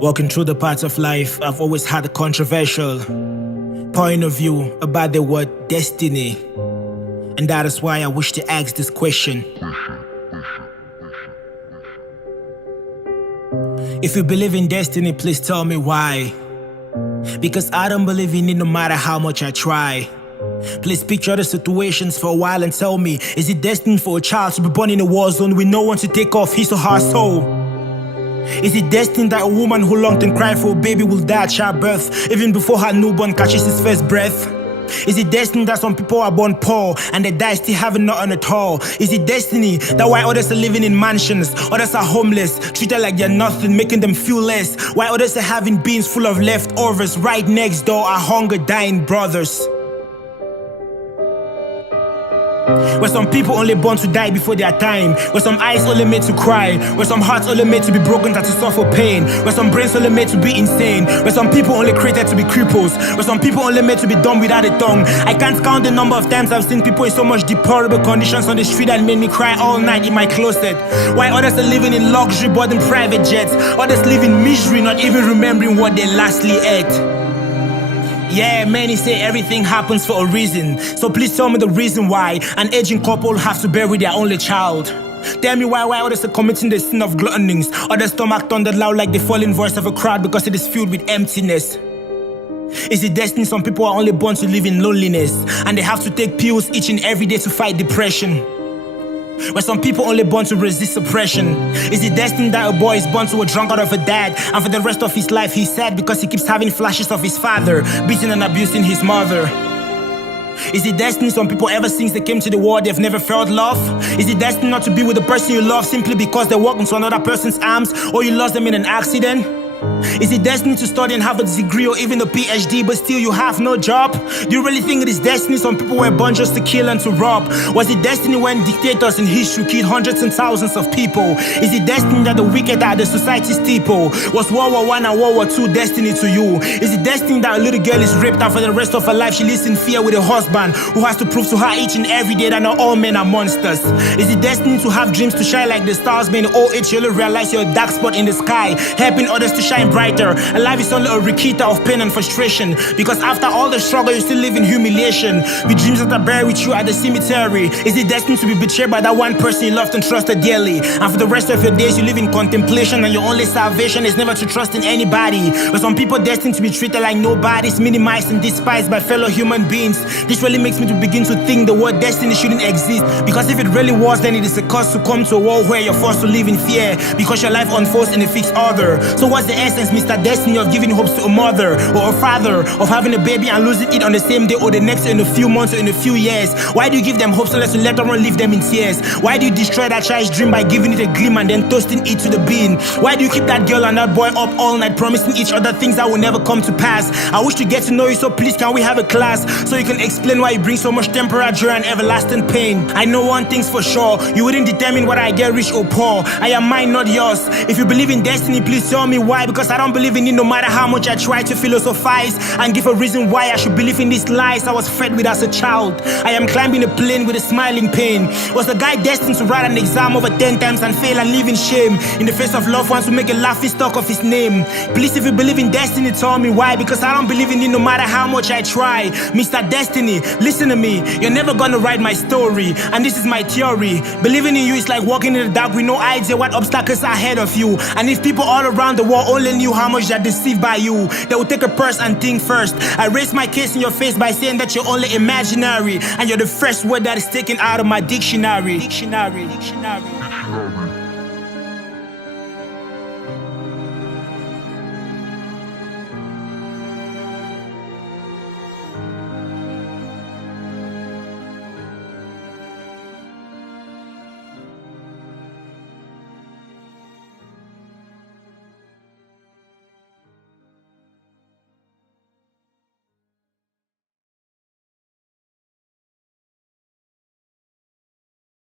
Walking through the paths of life, I've always had a controversial point of view about the word destiny. And that is why I wish to ask this question. If you believe in destiny, please tell me why. Because I don't believe in it no matter how much I try. Please picture the situations for a while and tell me, is it destined for a child to be born in a war zone with no one to take off his or her soul? Is it destined that a woman who longed and cried for a baby will die at childbirth even before her newborn catches his first breath? Is it destined that some people are born poor and they die still having nothing at all? Is it destiny that while others are living in mansions, others are homeless, treated like they're nothing, making them feel less, while others are having bins full of leftovers? Right next door are hunger dying brothers. Where some people only born to die before their time, where some eyes only made to cry, where some hearts only made to be broken that to suffer pain, where some brains only made to be insane, where some people only created to be cripples, where some people only made to be dumb without a tongue. I can't count the number of times I've seen people in so much deplorable conditions on the street that made me cry all night in my closet, while others are living in luxury boarding private jets, others live in misery not even remembering what they lastly ate. Yeah, many say everything happens for a reason, so please tell me the reason why an aging couple has to bury their only child. Tell me why others are committing the sin of gluttonings, others stomach thundered loud like the falling voice of a crowd because it is filled with emptiness. Is it destined some people are only born to live in loneliness and they have to take pills each and every day to fight depression? Where some people only born to resist oppression? Is it destined that a boy is born to a drunkard of a dad and for the rest of his life he's sad because he keeps having flashes of his father beating and abusing his mother? Is it destined some people ever since they came to the world they've never felt love? Is it destined not to be with the person you love simply because they walk into another person's arms or you lost them in an accident? Is it destined to study and have a degree or even a PhD but still you have no job? Do you really think it is destiny some people were born just to kill and to rob? Was it destiny when dictators in history killed hundreds and thousands of people? Is it destiny that the wicked are the society's steeple? Was World War I and World War II destiny to you? Is it destiny that a little girl is raped and for the rest of her life she lives in fear with a husband who has to prove to her each and every day that not all men are monsters? Is it destiny to have dreams to shine like the stars but in old age you'll realize you're a dark spot in the sky, helping others to shine brighter? And life is only a repeater of pain and frustration, because after all the struggle you still live in humiliation with dreams that are buried with you at the cemetery. Is it destined to be betrayed by that one person you loved and trusted dearly, and for the rest of your days you live in contemplation and your only salvation is never to trust in anybody? But some people destined to be treated like nobodies, minimized and despised by fellow human beings. This really makes me to begin to think the word destiny shouldn't exist, because if it really was, then it is a curse to come to a world where you're forced to live in fear because your life unfolds in a fixed order. So what's the essence, Mr. Destiny, of giving hopes to a mother or a father of having a baby and losing it on the same day or the next in a few months or in a few years? Why do you give them hopes unless you later on leave them in tears? Why do you destroy that child's dream by giving it a gleam and then toasting it to the bin? Why do you keep that girl and that boy up all night promising each other things that will never come to pass? I wish to get to know you, so please can we have a class so you can explain why you bring so much temporary joy and everlasting pain? I know one thing's for sure, you wouldn't determine whether I get rich or poor. I am mine, not yours. If you believe in destiny, please tell me why, because I don't believe in it no matter how much I try to philosophize and give a reason why I should believe in these lies I was fed with as a child. I am climbing a plane with a smiling pain. Was the guy destined to write an exam over 10 times and fail and live in shame in the face of loved ones who make a laughing stock of his name? Please, if you believe in destiny, tell me why, because I don't believe in it no matter how much I try. Mr. Destiny, listen to me, you're never gonna write my story, and this is my theory. Believing in you is like walking in the dark with no idea what obstacles are ahead of you, and if people all around the world only knew how much they're deceived by you, they will take a purse and think first. I raise my case in your face by saying that you're only imaginary, and you're the first word that is taken out of my dictionary. Dictionary.